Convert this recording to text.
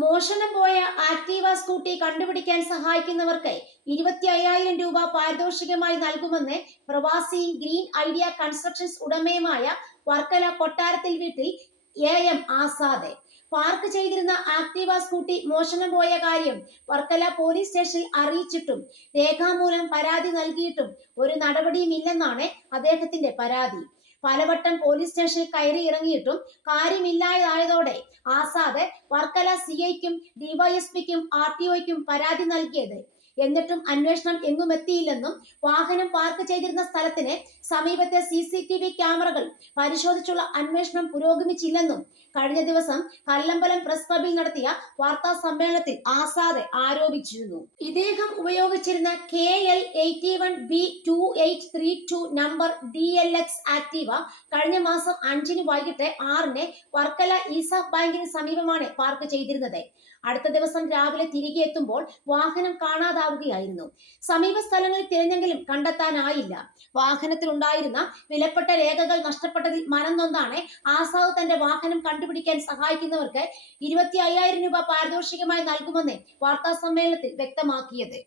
മോഷണം പോയ ആക്ടീവ സ്കൂട്ടി കണ്ടുപിടിക്കാൻ സഹായിക്കുന്നവർക്ക് ഇരുപത്തി അയ്യായിരം രൂപ പാരിതോഷികമായി നൽകുമെന്ന് പ്രവാസി ഗ്രീൻ ഐഡിയ കൺസ്ട്രക്ഷൻസ് ഉടമയുമായ വർക്കല കൊട്ടാരത്തിൽ വീട്ടിൽ എ എം ആസാദ്. പാർക്ക് ചെയ്തിരുന്ന ആക്ടീവ സ്കൂട്ടി മോഷണം പോയ കാര്യം വർക്കല പോലീസ് സ്റ്റേഷനിൽ അറിയിച്ചിട്ടും രേഖാമൂലം പരാതി നൽകിയിട്ടും ഒരു നടപടിയും ഇല്ലെന്നാണ് അദ്ദേഹത്തിന്റെ പരാതി. പലവട്ടം പോലീസ് സ്റ്റേഷനിൽ കയറി ഇറങ്ങിയിട്ടും സി ഐക്കും ഡിവൈഎസ്പിക്കും ആർ ടി ഒയ്ക്കും പരാതി നൽകിയത്. എന്നിട്ടും അന്വേഷണം എങ്ങും എത്തിയില്ലെന്നും വാഹനം പാർക്ക് ചെയ്തിരുന്ന സ്ഥലത്തിന് സമീപത്തെ സി സി ടി വി ക്യാമറകൾ പരിശോധിച്ചുള്ള അന്വേഷണം പുരോഗമിച്ചില്ലെന്നും കഴിഞ്ഞ ദിവസം കല്ലമ്പലം പ്രസ് ക്ലബിൽ നടത്തിയ വാർത്താ സമ്മേളനത്തിൽ ആസാദ് ആരോപിച്ചിരുന്നു. ഇദ്ദേഹം ഉപയോഗിച്ചിരുന്ന K L eighty B two eight three two number D L X Activa കഴിഞ്ഞ മാസം അഞ്ചിന് വൈകിട്ട് ആറിന് വർക്കല ഈസാഫ് ബാങ്കിന് സമീപമാണ് പാർക്ക് ചെയ്തിരുന്നത്. അടുത്ത ദിവസം രാവിലെ തിരികെ എത്തുമ്പോൾ വാഹനം കാണാതാവുകയായിരുന്നു. സമീപ സ്ഥലങ്ങളിൽ തിരഞ്ഞെങ്കിലും കണ്ടെത്താനായില്ല. വാഹനത്തിലുണ്ടായിരുന്ന വിലപ്പെട്ട രേഖകൾ നഷ്ടപ്പെട്ടതിൽ മനം ആസാദ് തന്റെ വാഹനം കണ്ടുപിടിക്കാൻ സഹായിക്കുന്നവർക്ക് ഇരുപത്തി അയ്യായിരം രൂപ പാരിതോഷികമായി നൽകുമെന്ന് വാർത്താ സമ്മേളനത്തിൽ വ്യക്തമാക്കിയത്.